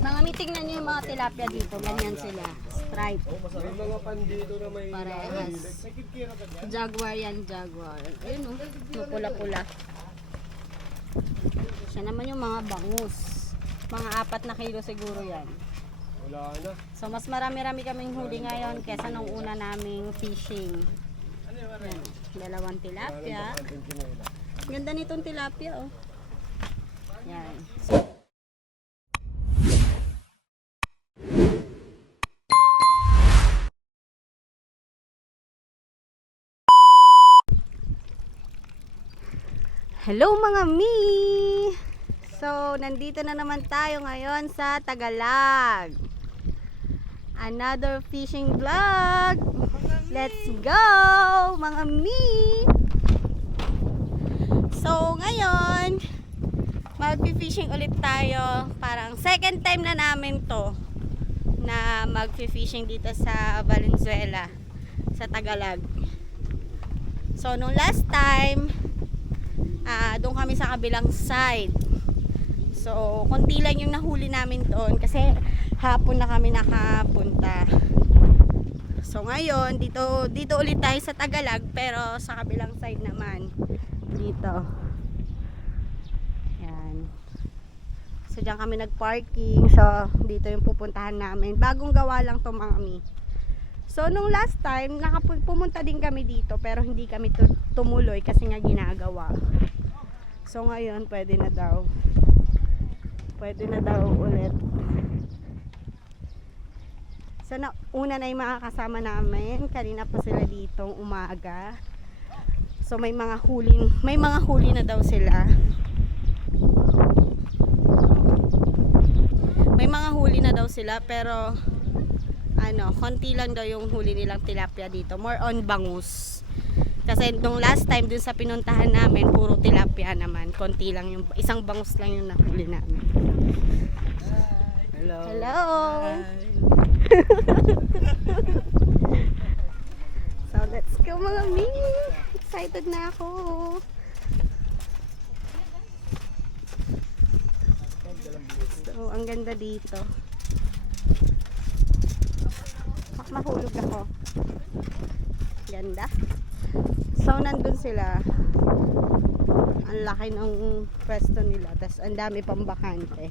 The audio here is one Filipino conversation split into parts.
Mga mitingnan nyo yung mga tilapia dito. Ganyan sila. Stripe. May mga pandito na may Parehas. Jaguar yan, jaguar. Ayun o. Yung pula-pula. Siya naman yung mga bangus. Mga 4 na kilo siguro yan. wala na. So mas marami-rami kaming huli ngayon kesa nung una naming fishing. Yan. 2 tilapia. Ganda nitong tilapia oh. Yan. Hello mga mi! So, nandito na naman tayo ngayon sa Tagalag. Another fishing vlog! Let's go! Mga mi! So, ngayon, mag-fishing ulit tayo. Parang second time na namin to na mag-fishing dito sa Valenzuela, sa Tagalag. So, nung last time, doon kami sa kabilang side. So, konti lang yung nahuli namin doon kasi hapon na kami nakapunta. So, ngayon, dito ulit tayo sa Tagalag pero sa kabilang side naman. Dito. Yan. So, diyan kami nag-parking. So, dito yung pupuntahan namin. Bagong gawa lang to mga mi. So, nung last time, pumunta din kami dito pero hindi kami tumuloy kasi nga ginagawa. So, ngayon, pwede na daw. Pwede na daw ulit. So, una na yung mga kasama namin. Kanina pa sila ditong umaga. So, may mga huli na daw sila. May mga huli na daw sila pero konti lang daw yung huli nilang tilapia dito. More on bangus. Kasi nung last time dun sa pinuntahan namin, puro tilapia naman. Konti lang yung, isang bangus lang yung nahuli namin. Hello. Hello. So let's go mga mi. Excited na ako. So ang ganda dito. Mahulog ako. Ganda. So, nandun sila. Ang laki ng pwesto nila. Tapos, ang dami pang bakante.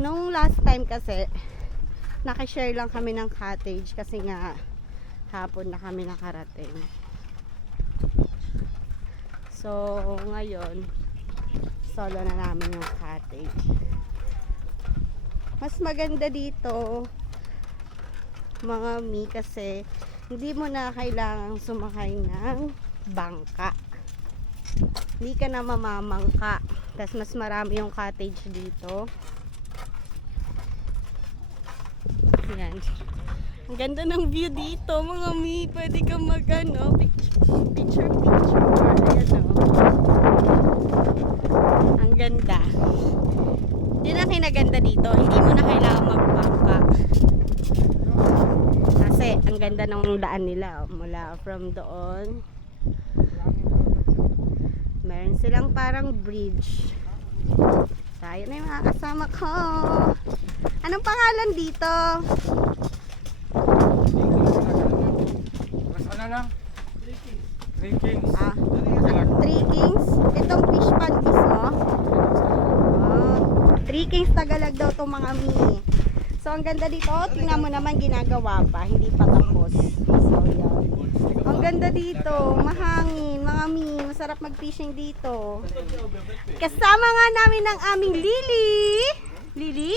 Nung last time kasi, nakishare lang kami ng cottage kasi nga, hapon na kami nakarating. So, ngayon, solo na namin yung cottage. Mas maganda dito, mga mi, kasi hindi mo na kailangang sumakay ng bangka. Hindi ka na mamamangka. Tapos mas marami yung cottage dito. Yan. Ang ganda ng view dito mga mi. Pwede kang picture. Ayan o. Ang ganda. Yun ang kinaganda dito. Hindi mo na kailangang magbangka. Kasi ang ganda ng daan nila mula from doon. Meron silang parang bridge. So, ayun na yung mga kasama ko. Anong pangalan dito? Ano lang? Three Kings. Three Kings. Itong fish pond mismo. Three Kings Tagalag daw itong mga mi. So, ang ganda dito, tingnan mo naman ginagawa pa, hindi pa tapos. So, yan. Ang ganda dito, mahangin, mga mi, masarap mag-fishing dito. Kasama nga namin ng aming Lily. Lily?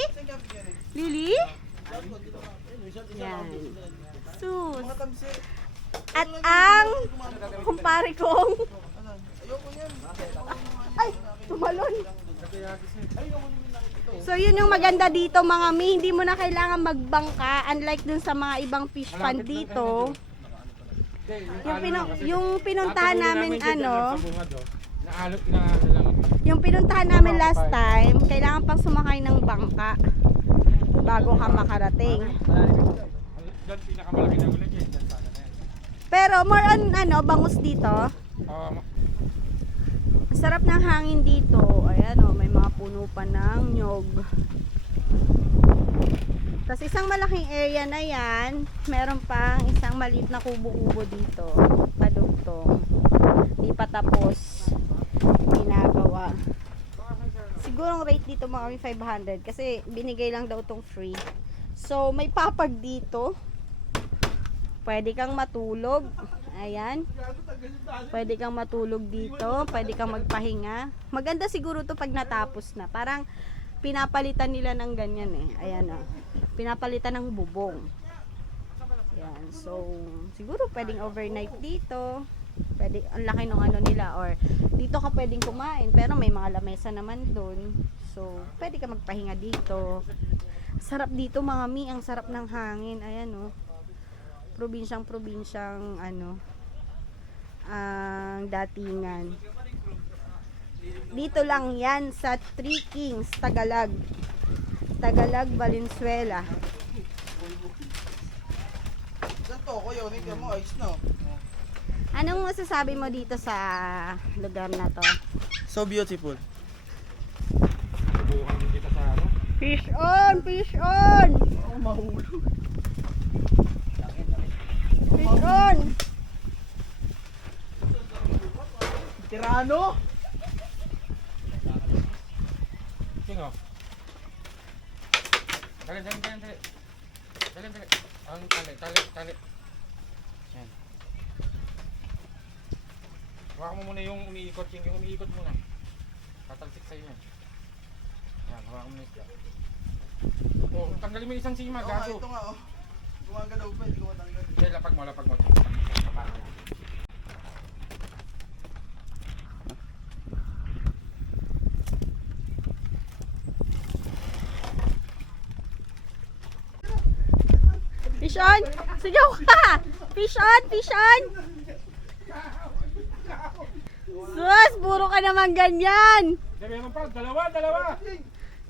Lily? Yan. Sus. At ang kumpare kong ay, tumalon. So yun yung maganda dito mga mi, hindi mo na kailangan magbangka unlike dun sa mga ibang fish pond dito. Yung pinuntahan namin yung pinuntahan namin last time, kailangan pang sumakay ng bangka bago ka makarating. Pero more on bangus dito. Ang sarap ng hangin dito. Ayan may mga puno puno pa ng nyog. Tapos isang malaking area na yan, meron pang isang maliit na kubo-kubo dito, padugtong. Di pa tapos ginagawa. Siguro ang rate dito mga 500 kasi binigay lang daw tong free. So may papag dito. Pwede kang matulog. Ayan. Pwede kang matulog dito, pwede kang magpahinga. Maganda siguro to pag natapos na. Parang pinapalitan nila ng ganyan eh. Ayan ah. Pinapalitan ng bubong. Ayan. So, siguro pwedeng overnight dito. Pwede, ang laki ng ano nila. Or, dito ka pwedeng kumain. Pero may mga lamesa naman doon. So, pwede ka magpahinga dito. Sarap dito mga mi. Ang sarap ng hangin. Ayan oh. Probinsyang ano. Ang datingan. Dito lang yan sa Three Kings, Tagalog. Tagalog, Valenzuela. Ganto ko yun, hindi mo ayos no. Anong masasabi mo dito sa lugar na to? So beautiful. Subukan din kita sa ano. Fish on! Fish on! Oh, mahulog. Fish on! Tirano? Tingo. Dali. Ang tali. Yan. Hawakan mo muna yung umiikot, yung umiikot muna. Tatalsik sa'yo yan. Yan, hawakan mo na isda. Oh, tanggalin mo yung isang sima, gaso. Ito nga oh. Gumagalaw pa, hindi ko matanggal. Hindi, lapag mo. Parang yan. Fish on! Sigaw ka! Fish on! Fish on! Sus! Puro ka naman ganyan! Sabi mo pa, dalawa.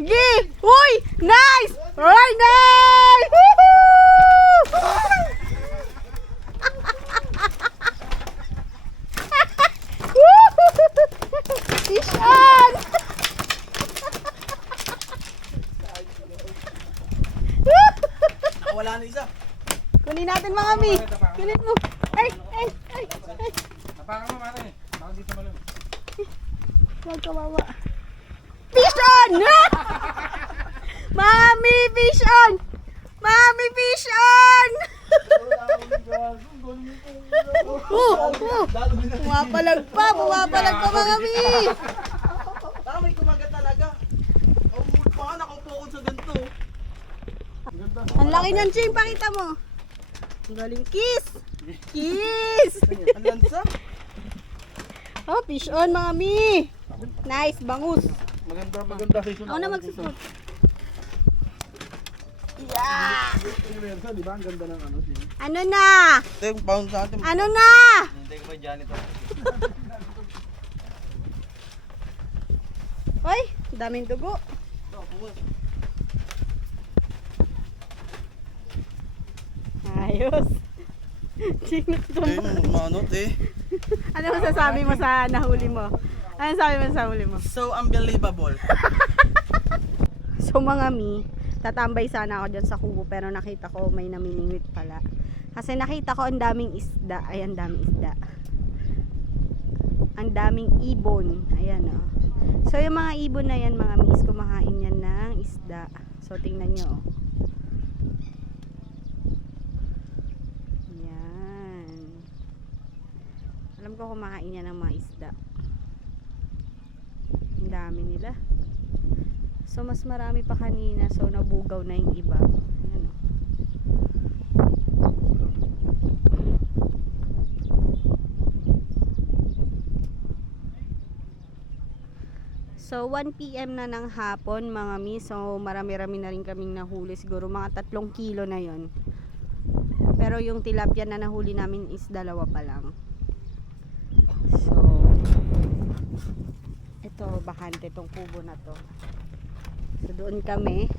Gi! Uy! Nice! Uy! Nice! Woohoo! Fish on! Wala na isa. Kunin natin mga mi. Kunin mo. Ay! Napakan mo, mare. Baka dito malun. Huwag kawawa. Fish on! Mami, fish on! Mami, fish on! Pumapalag pa mga mi. Tama, may kumagat talaga. Oh, pa nga nakapukod sa ganito. Ang laki ng chin, pakita mo. Ang galing, kiss! Kiss! Ang lansa? Oh, fish on mga mi. Nice, bangus. Maganda. Ako na magsusunod. Yeah! Di ba? Ang ganda ng ano. Ano na? Ito yung pound sa atin. Ano na? Hindi ko pa dyan ito. Hoy, daming dugo. Ayos. Chinok Manot eh. Ano masasabi mo sa nahuli mo? Ano sabi mo sa huli mo? So unbelievable. So mga mi, tatambay sana ako dyan sa kubo pero nakita ko may naminingwit pala. Kasi nakita ko ang daming isda. Ay, ang daming isda. Ang daming ibon. Ayan o. So yung mga ibon na yan mga mis, kumakain yan ng isda. So tingnan nyo o. Yan. Alam ko kumakain yan ng mga isda. Ang dami nila. So mas marami pa kanina, so nabugaw na yung iba. Ayan o. So 1 PM na ng hapon mga mi. So marami-rami na rin kaming nahuli. Siguro mga 3 kilo na yon. Pero yung tilapia na nahuli namin is 2 pa lang. So ito, bakante tong kubo na to. So doon kami.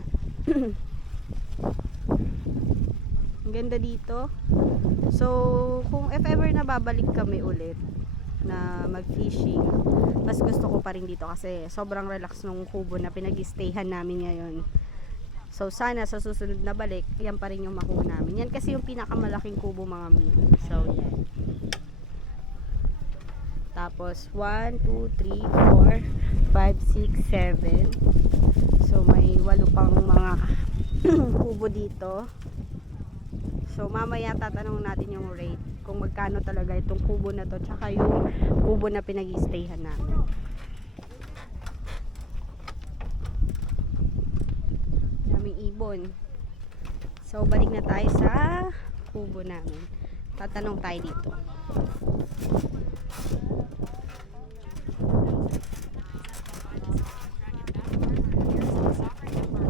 Ang ganda dito. So kung if ever na babalik kami ulit, na mag-fishing, mas gusto ko pa rin dito kasi sobrang relax nung kubo na pinag-stayhan namin ngayon. So sana sa susunod na balik, yan pa rin yung makuha namin. Yan kasi yung pinakamalaking kubo mga mi. So yan. Tapos 1, 2, 3, 4, 5, 6, 7. So may 8 pang mga kubo dito. So mamaya tatanong natin yung rate kung magkano talaga itong kubo na to tsaka yung kubo na pinag-stayhan namin. Daming ibon. So balik na tayo sa kubo namin. Tatanong tayo dito.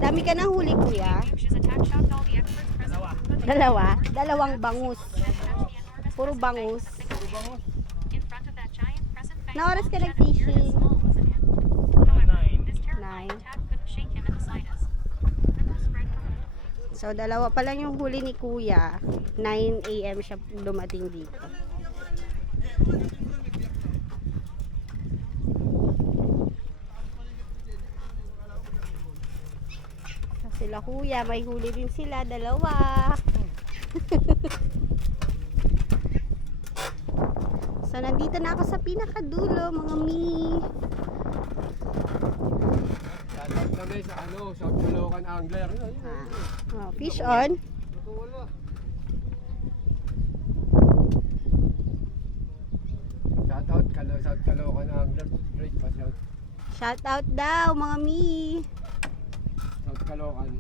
Dami ka ng huli, kuya? Dalawa? Dalawang bangus. Puro bangus. Na oras ka nag-fishing? 9. So, dalawa pa lang yung huli ni kuya. 9 AM siya dumating dito. So, sila kuya, may huli din sila, dalawa. So, nandito na ako sa pinakadulo, mga mi. Shoutout kami sa South Caloocan Angler. Oh, fish on. Shoutout South Caloocan Angler. Great pa shout. Shout out daw, mga mi. South Caloocan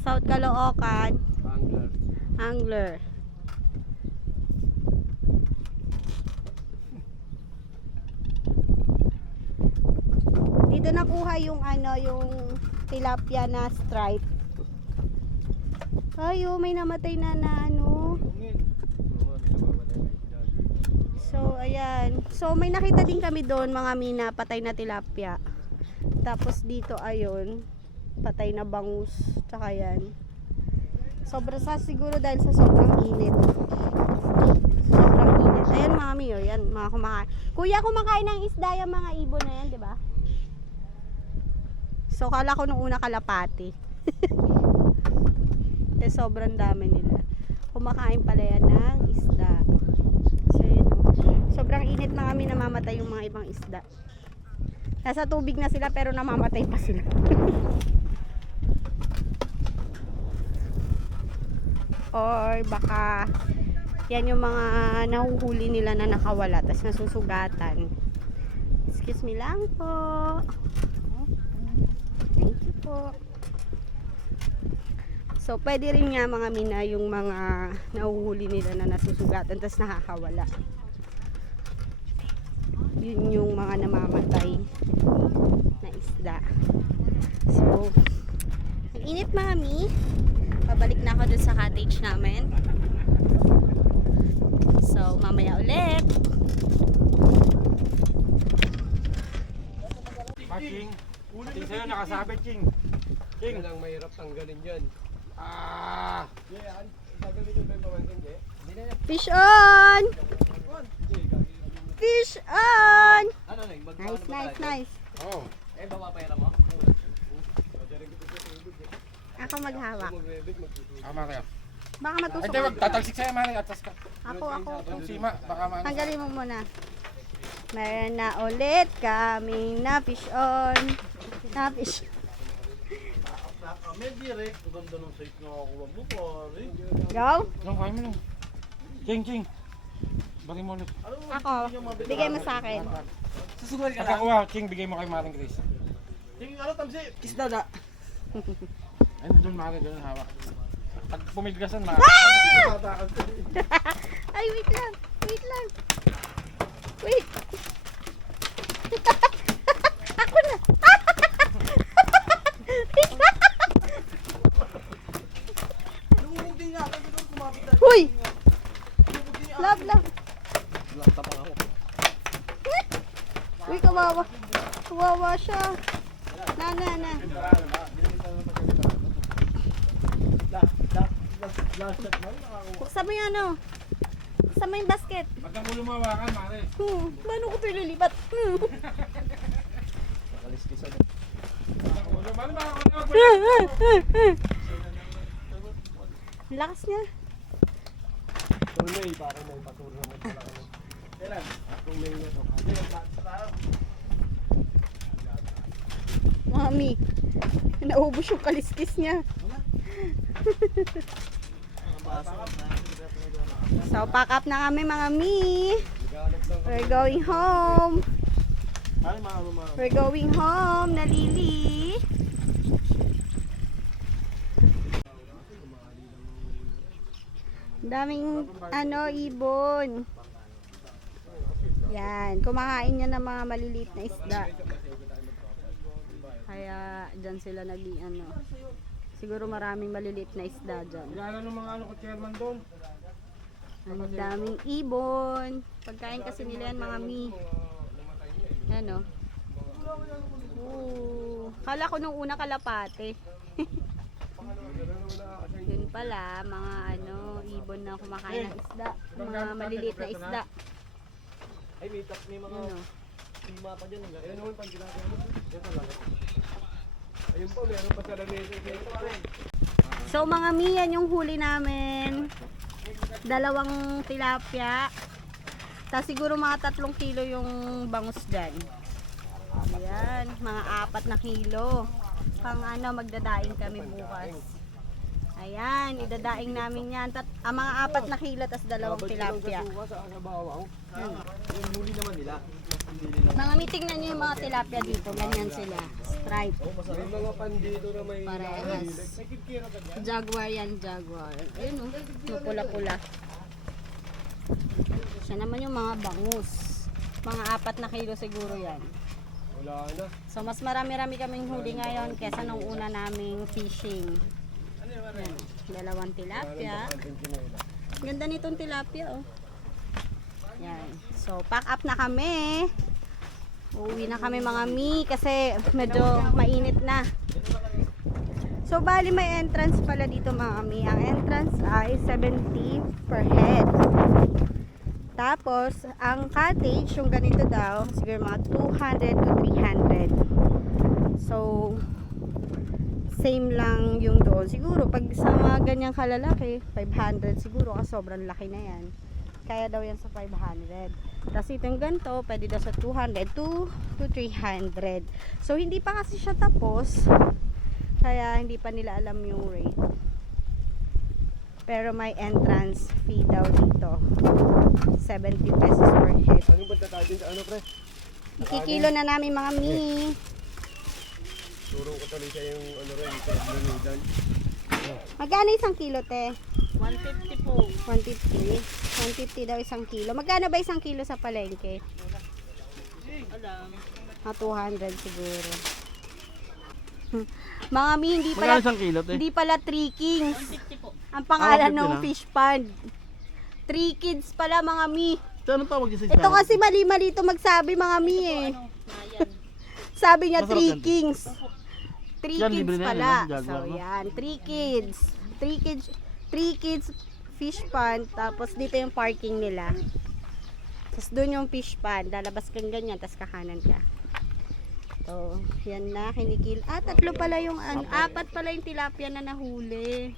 South Caloocan Angler. Angler. Dito nakuha yung yung tilapia na stripe. Ayo, may namatay na So, ayan. So, may nakita din kami doon, mga mina, patay na tilapia. Tapos dito, ayun, patay na bangus. Tsaka yan. Sobrang siguro dahil sa sobrang init. Sobrang init. Ayan, mga mi, oh, yan, mga kumakain. Kuya, kumakain ng isda yung mga ibon na yan, di ba? So, kala ko nung una kalapati. Eh, sobrang dami nila. Kumakain pala yan ng isda. So, yun, oh. Sobrang init na kami, namamatay yung mga ibang isda. Nasa tubig na sila pero namamatay pa sila. Or baka yan yung mga nahuhuli nila na nakawala tapos nasusugatan. Excuse me lang po. Thank you po. So, pwede rin nga mga mina yung mga nahuhuli nila na nasusugatan tapos nakakawala. Yun yung mga namamatay na isda. So, ang init mami. Pabalik na ako dun sa cottage namin. So, mamaya ulit. Ching. Ching sa'yo nakasabit, Ching. Ching. Kaya lang mahirap tanggalin yan. Yan. Gagamitin ba yung pamangkin, Jay? Fish on! Fish on! Ano na, Nice, nice, nice. Oh. Eh, papapayara mo? Ako maghawak. Tama kayo. Baka Ay, matusok. di, wag tatalsik sa'yo, Mari. Atas ka. Ako. Yung sima, baka maano. Tanggalin mo muna. Meron na ulit kaming na fish on. Na fish. May direct. Ang ganda ng site na nakakuha mo, pare. Go. Yung kain mo lang. Ching, Ching. Bagay mo ulit. Ako. Bigay mo sa akin. Susugal ka lang. Pagkakuha, Ching, bigay mo kay Maring Grace. Yung ano, Tamsi? Kisdada. Ay, doon Mari, doon hawak. Pag pumilgasan, Mari. Ay, wait lang. Wait lang. Wait. Ako na. Wait lang. Lumubog din nga. Kasi doon kumapit tayo. Huy! Lumubog din nga. Love. Tapang ako. Uy, kawawa. Kawawa siya. Na. Last shot mo, nakakuha. Buksan mo yung ano. Saan mo yung basket? Pag ang ulo mawakan, mare. Paano ko ito ililipat? Nakaliskisan. Pag ang ulo, mare ba ako na Lakas niya. Tunay, parang may paturo naman pala kami. Kailan? Kung may na to. Mami, naubos yung kaliskis niya. So, pack up na kami mga mi. We're going home. Ay, mga. We're going home, Nalili. Daming ibon. Yan, kumakain niya ng mga maliliit na isda. Kaya dyan sila siguro maraming maliliit na isda dyan. Kilala ng mga ko chairman doon. Ang daming ibon. Pagkain kasi nila yan mga mi. Yan o. Kala ko nung una kalapate. Yun pala, mga ibon na kumakain ng isda. Mga maliliit na isda. Ay, may mga Yan o. lima pa dyan. Ayun naman pang ginagawa mo. Ito lang. Ayun po, meron pa sa lamesa dito. So mga mi, yan yung huli namin. 2 tilapia. Tapos siguro mga 3 kilo yung bangus dyan. Ayan, mga 4 na kilo. Pang magdadaing kami bukas. Ayan, idadaing namin yan. Mga 4 na kilo, tapos 2 tilapia. Sa bawaw. Yung huli naman nila. Mga mi, tingnan nyo yung mga tilapia dito. Ganyan sila. Stripe. May mga pandito na may Parehas. Jaguar yan, jaguar. Ayun pula-pula. Siya naman yung mga bangus. Mga 4 na kilo siguro yan. Wala na. So mas marami-rami kaming huli ngayon kesa nung una naming fishing. Yan, 2 tilapia. Ganda nitong tilapia oh. Yan. So pack up na kami. Uuwi na kami mga mi kasi medyo mainit na. So bali may entrance pala dito mga mi. Ang entrance ay 70 per head. Tapos ang cottage yung ganito daw siguro mga 200 to 300. So same lang yung doon. Siguro pag sa mga ganyang kalalaki 500 siguro kasi sobrang laki na yan. Kaya daw yan sa 500. Tapos itong ganito, pwede daw sa 200 to 300. So, hindi pa kasi siya tapos. Kaya, hindi pa nila alam yung rate. Pero may entrance fee daw dito. 70 pesos per head. Ano ba tatawagin sa pre? Ikikilo na namin mga mi. Turo ko tuloy sa yung sa blunudan. Magkano 1 kilo, te? 150 po. 150. 150 daw 1 kilo. Magkano ba 1 kilo sa palengke? Alam. 200 siguro. Mga mi, hindi pala, kilo, hindi pala 3 kings. 150 po. Ang pangalan 150 ng na? fish pond. 3 kids pala mga mi. So, anong tawag niya sa Ito kasi mali-mali ito magsabi mga mi eh. Sabi niya 3 kings. 3 Yan, kids libre na yan, pala. no? Jaguar, So no? yan, 3 kids. 3 kids fish pond. Tapos dito yung parking nila. Tapos doon yung fish pond. Lalabas kang ganyan, tapos kakanan ka. So, yan na, kinikil. 3 pala yung, 4 pala yung tilapia na nahuli.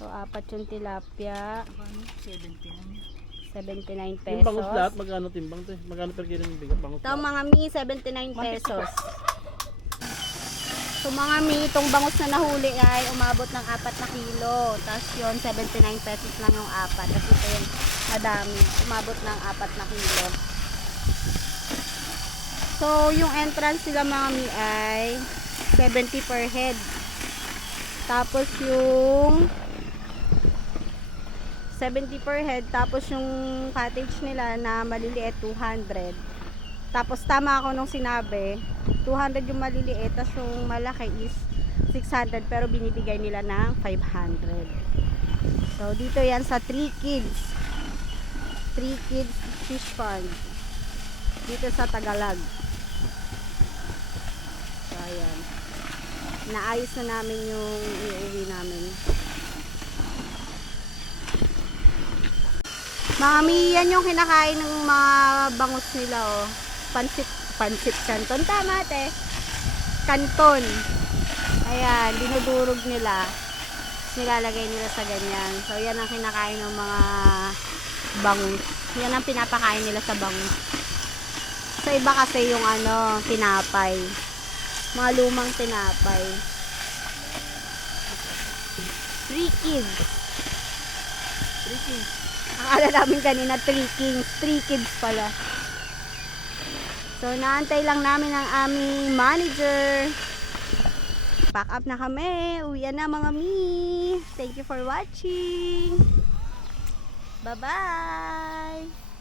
So, 4 yung tilapia. 79 pesos. Yung bangus lahat, magkano timbang to? Magkano per kilo ng bigat bangus? Ito mga mi, 79 pesos. So mga mi, itong bangus na nahuli ay umabot ng 4 na kilo. Tapos yun, 79 pesos lang yung 4. Tapos ito yung madami, umabot ng 4 na kilo. So yung entrance sila mga mi ay 70 per head. Tapos yung 70 per head. Tapos yung cottage nila na maliliit 200. Tapos tama ako nung sinabi 200 yung maliliit, tapos yung malaki is 600 pero binibigay nila ng 500. So dito yan sa 3 kids fish pond dito sa Tagalog. So ayan, naayos na namin yung iuwi namin. Mga yan yung kinakain ng mga bangus nila, oh. Pansit canton. Tama, ate. Canton. Ayan, dinudurog nila. Nilalagay nila sa ganyan. So, yan ang kinakain ng mga bangus. Yan ang pinapakain nila sa bangus. Sa iba kasi yung tinapay. Mga lumang tinapay. 3 kids. Akala namin kanina 3 kings. 3 kids pala. So, naantay lang namin ang aming manager. Pack up na kami. Uwian na mga mi. Thank you for watching. Bye-bye.